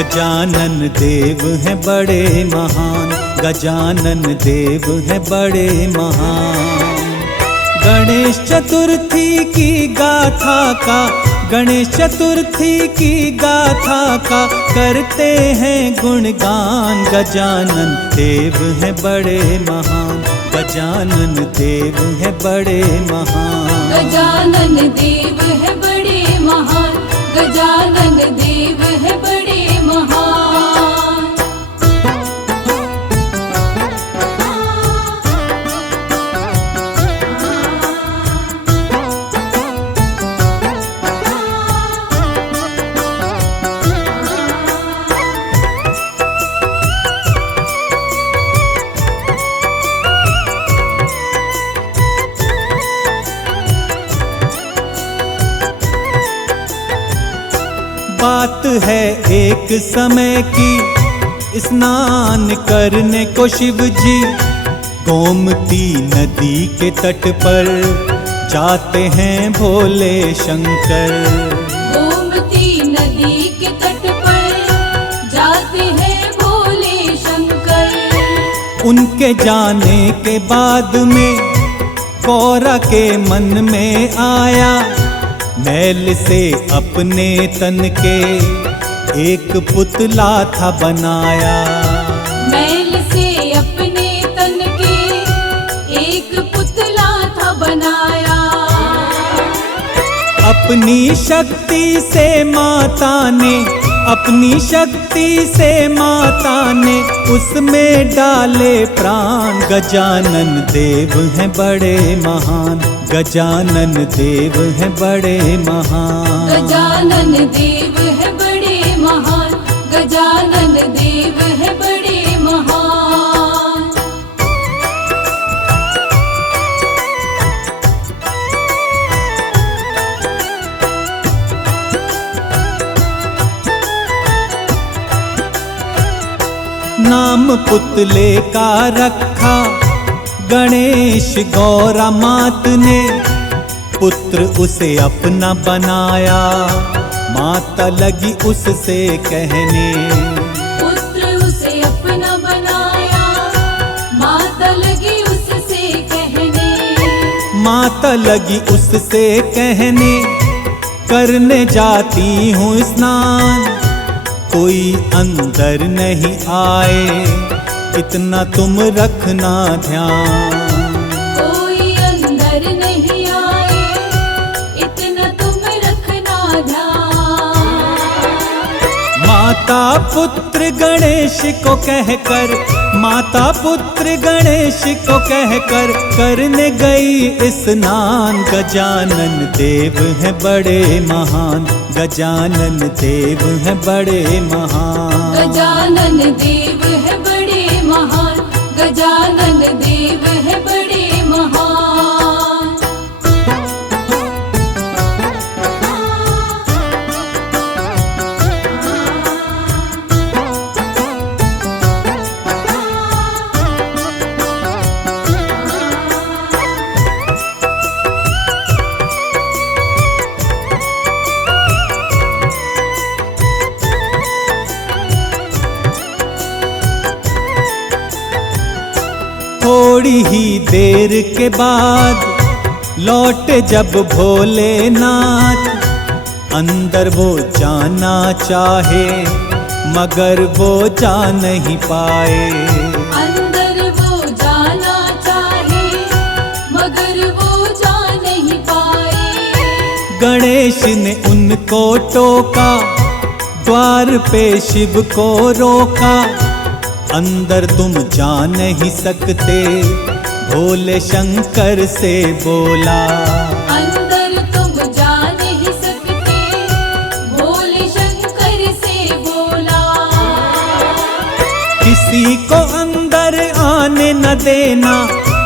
गजानन देव हैं बड़े महान, गजानन देव हैं बड़े महान। गणेश चतुर्थी की गाथा का, गणेश चतुर्थी की गाथा का करते हैं गुणगान। गजानन देव हैं बड़े महान, गजानन देव हैं बड़े महान। गजानन देव है बड़े महान, गजानन देव है बड़े महान। बात है एक समय की, स्नान करने को शिव जी गोमती नदी के तट पर जाते हैं भोले शंकर। गोमती नदी के तट पर जाते हैं भोले शंकर। उनके जाने के बाद में कौरा के मन में आया, मैल से अपने तन के एक पुतला था बनाया। मैल से अपने तन के एक पुतला था बनाया। अपनी शक्ति से माता ने, अपनी शक्ति से माता ने उसमें डाले प्राण। गजानन देव हैं बड़े महान, गजानन देव हैं बड़े महान। गजानन देव है बड़े महान, गजानन देव है बड़े महान। नाम पुतले का रखा गणेश गौरा मात ने, पुत्र उसे अपना बनाया। माता लगी उससे कहने, पुत्र उसे अपना बनाया। माता लगी उससे कहने, माता लगी उससे कहने करने जाती हूँ स्नान। कोई अंदर नहीं आए इतना तुम रखना ध्यान। कोई अंदर नहीं आए इतना तुम रखना ध्यान। माता पुत्र गणेश को कहकर, माता पुत्र गणेश को कहकर करने गई स्नान। गजानन देव हैं बड़े महान, गजानन देव हैं बड़े महान। गजानन देव है बड़े महान, गजानन देव है बड़े महान। थोड़ी ही देर के बाद लौटे जब भोलेनाथ, अंदर वो जाना चाहे मगर वो जा नहीं पाए। अंदर वो जाना चाहे मगर वो जा नहीं पाए। गणेश ने उनको टोका, द्वार पे शिव को रोका। अंदर तुम जा नहीं सकते, भोले शंकर से बोला। अंदर तुम जा नहीं सकते, भोले शंकर से बोला। किसी को अंदर आने न देना,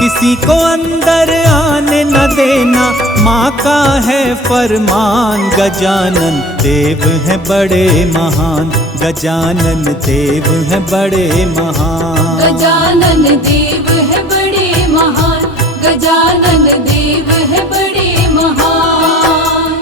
किसी को अंदर आने न देना, माँ का है फरमान। गजानन देव हैं बड़े महान, गजानन देव हैं बड़े महान। गजानन देव है बड़े महान, गजानन देव है बड़े महान।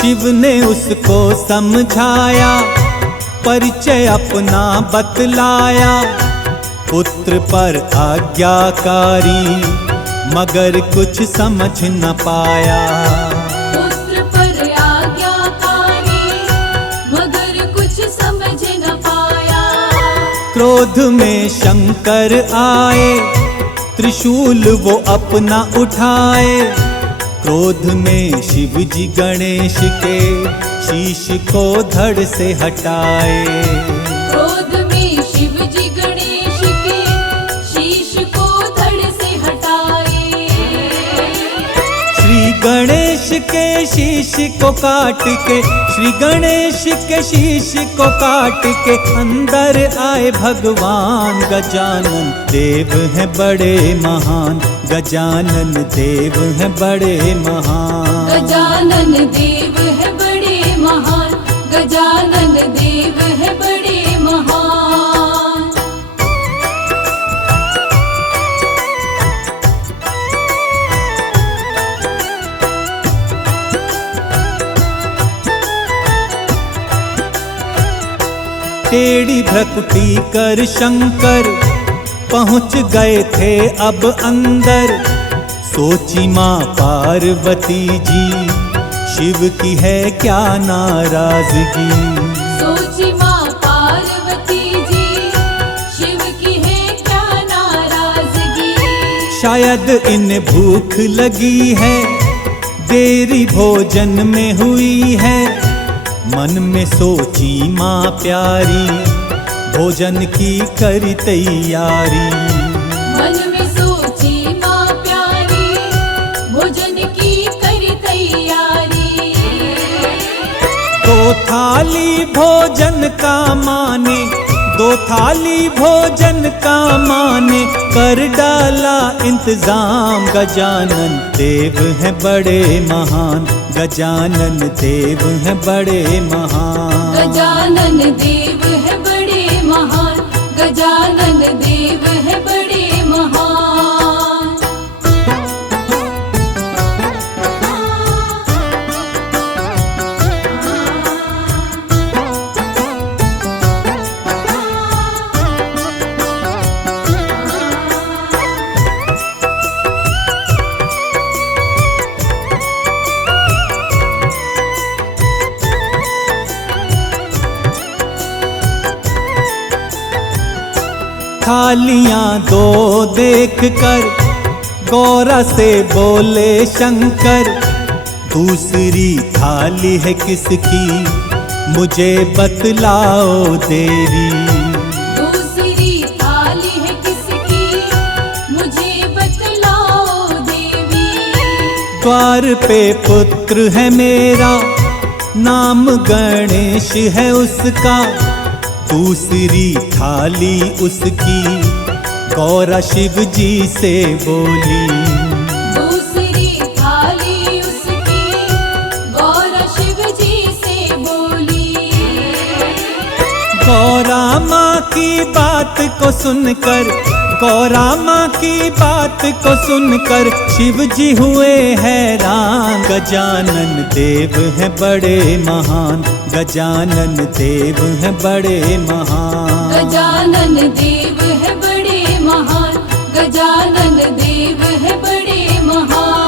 शिव ने उसको समझाया, परिचय अपना बतलाया। पुत्र पर आज्ञाकारी मगर कुछ समझ न पाया। पुत्र पर आज्ञाकारी मगर कुछ समझ न पाया। क्रोध में शंकर आए, त्रिशूल वो अपना उठाए। क्रोध में शिव जी गणेश के शीश को धड़ से हटाए। क्रोध में शिव जी गणेश के शीश को धड़ से हटाए। श्री गणेश के शीश को काट के, श्री गणेश के शीश को काट के अंदर आए भगवान। गजानन देव हैं बड़े महान, गजानन देव हैं बड़े महान। गजानन देव है बड़े महान, गजानन देव है बड़े महान। टेढ़ी भ्रकुटी कर शंकर पहुँच गए थे अब अंदर। सोची माँ पार्वती जी, शिव की है क्या नाराजगी। सोची माँ पार्वती जी, शिव की है क्या नाराजगी। शायद इन भूख लगी है, देरी भोजन में हुई है। मन में सोची माँ प्यारी, भोजन की करी तैयारी। मन में सोची माँ प्यारी, भोजन की करी तैयारी। दो थाली भोजन का माने, दो थाली भोजन का माने कर डाला इंतजाम। गजानन देव हैं बड़े महान, गजानन देव हैं बड़े महान। गजानन देव है बड़े महान, गजानन देव है बड़े महान। थालियां दो देख कर गौरा से बोले शंकर। दूसरी थाली है किसकी, मुझे बतलाओ देवी। दूसरी थाली है किसकी, मुझे बतलाओ देवी। द्वार पे पुत्र है मेरा, नाम गणेश है उसका। दूसरी थाली उसकी गौरा शिव जी से बोली। दूसरी थाली उसकी गौरा शिव जी से बोली। गौरा माँ की बात को सुनकर, गौरा माँ की बात को सुनकर शिव जी हुए हैरान। गजानन देव हैं बड़े महान, गजानन देव हैं बड़े महान। गजानन देव है बड़े महान, गजानन देव है बड़े महान।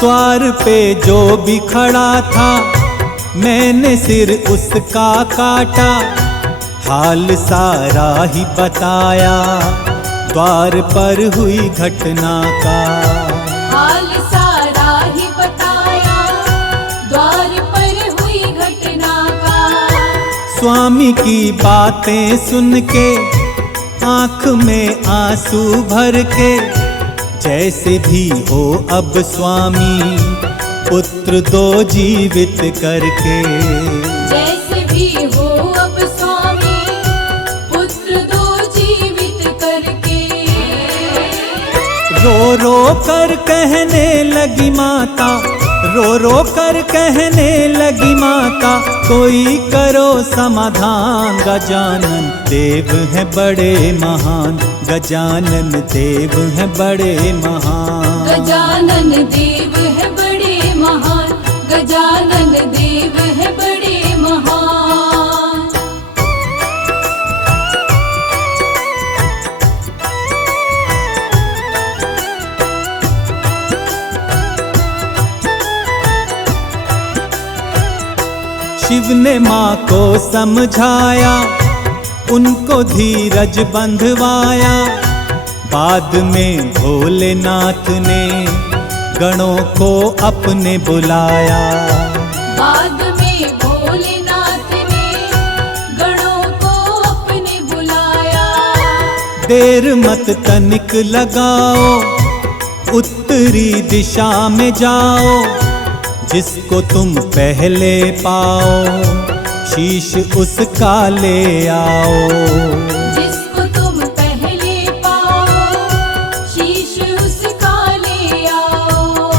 द्वार पे जो भी खड़ा था, मैंने सिर उसका काटा। हाल सारा ही बताया, द्वार पर हुई घटना का। हाल सारा ही बताया, द्वार पर हुई घटना का। स्वामी की बातें सुन के आँख में आंसू भर के, जैसे भी हो अब स्वामी पुत्र दो जीवित करके। जैसे भी भी हो अब स्वामी, पुत्र दो जीवित करके। रो रो कर कहने लगी माता, रो रो कर कहने लगी माता, कोई करो समाधान। गजानन देव है बड़े महान, गजानन देव है बड़े महान। गजानन देव है बड़े महान, गजानन देव है बड़े महान। शिव ने माँ को समझाया, उनको धीरज बंधवाया। बाद में भोलेनाथ ने गणों को अपने बुलाया। बाद में भोलेनाथ ने गणों को अपने बुलाया। देर मत तनिक लगाओ, उत्तरी दिशा में जाओ। जिसको तुम पहले पाओ, शीश उसका ले आओ। जिसको तुम पहले पाओ, शीश उसका ले आओ।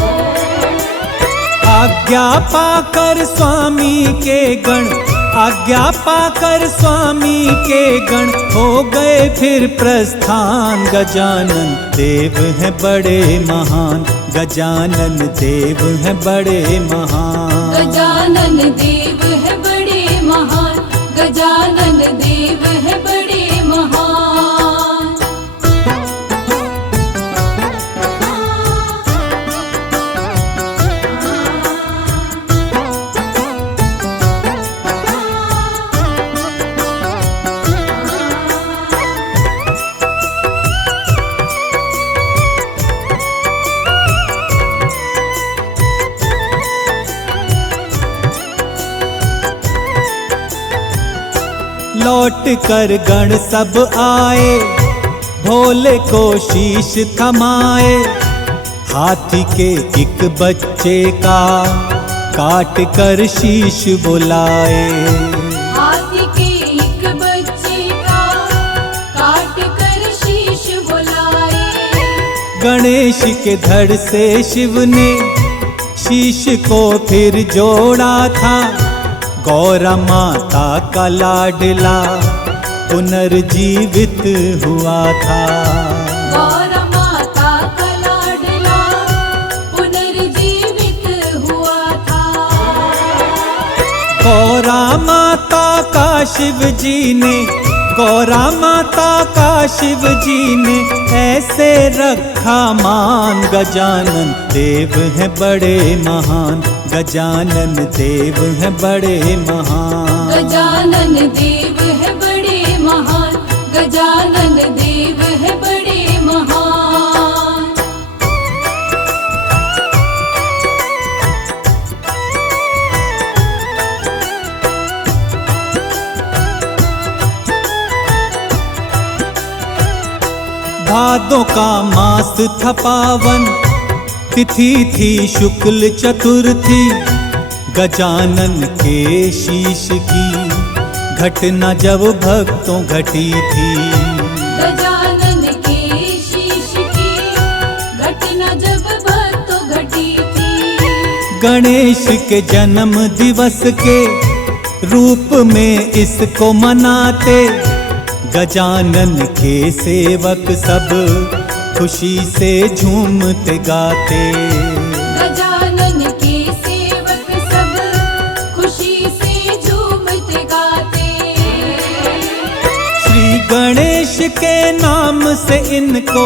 आज्ञा पाकर स्वामी के गण, आज्ञा पाकर स्वामी के गण हो गए फिर प्रस्थान। गजानन देव है बड़े महान, गजानन देव है बड़े महान। गजानन देव है बड़े महान, गजानन देव है बड़े महान। लौट कर गण सब आए, भोले को शीश थमाए। हाथी के एक बच्चे का काट कर शीश बुलाए। हाथी के एक बच्चे का काट कर शीश बुलाए। गणेश के धड़ से शिव ने शीश को फिर जोड़ा था। गौरा माता का लाडला पुनर्जीवित हुआ था। गौरा माता का लाडला पुनर्जीवित हुआ था। गौरा माता का शिव जी ने, गौरा माता का शिव जी ने ऐसे रखा मान। गजानन देव है बड़े महान, गजानन देव है बड़े महान। गजानन देव है बड़े महान, गजानन देव है बड़े महान। भादों का मास था पावन, तिथि थी शुक्ल चतुर्थी। गजानन के शीश की घटना जब भक्तों घटी थी। गजानन के शीश की घटना जब भक्तों घटी थी। गणेश के जन्म दिवस के रूप में इसको मनाते। गजानन के सेवक सब खुशी से झूमते गाते। गजानन के सेवक सब खुशी से झूमते गाते। श्री गणेश के नाम से इनको,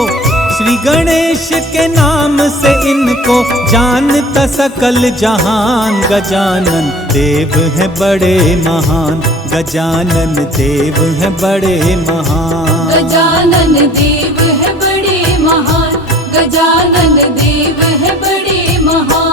श्री गणेश के नाम से इनको जानता सकल जहान। गजानन देव है बड़े महान, गजानन देव है बड़े महान। गजानन देव है बड़े महान, गजानन देव है बड़े महान।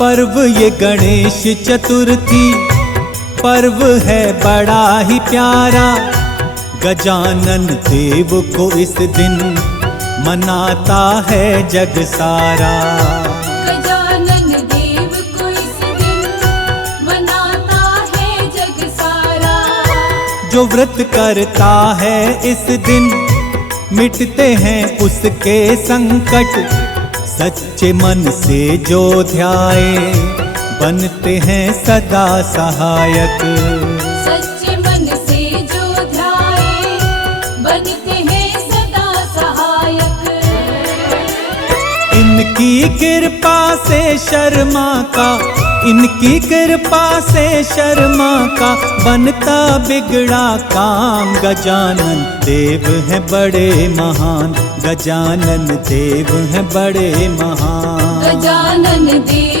पर्व ये गणेश चतुर्थी पर्व है बड़ा ही प्यारा। गजानन देव को इस दिन मनाता है जग सारा। गजानन देव को इस दिन मनाता है जग सारा। जो व्रत करता है इस दिन मिटते हैं उसके संकट। सच्चे मन से जो ध्याए बनते हैं सदा सहायक। सच्चे मन से जो ध्याए बनते हैं सदा सहायक। इनकी कृपा से शर्मा का, इनकी कृपा से शर्मा का बनता बिगड़ा काम। गजानन देव हैं बड़े महान, गजानन देव हैं बड़े महान। गजानन देव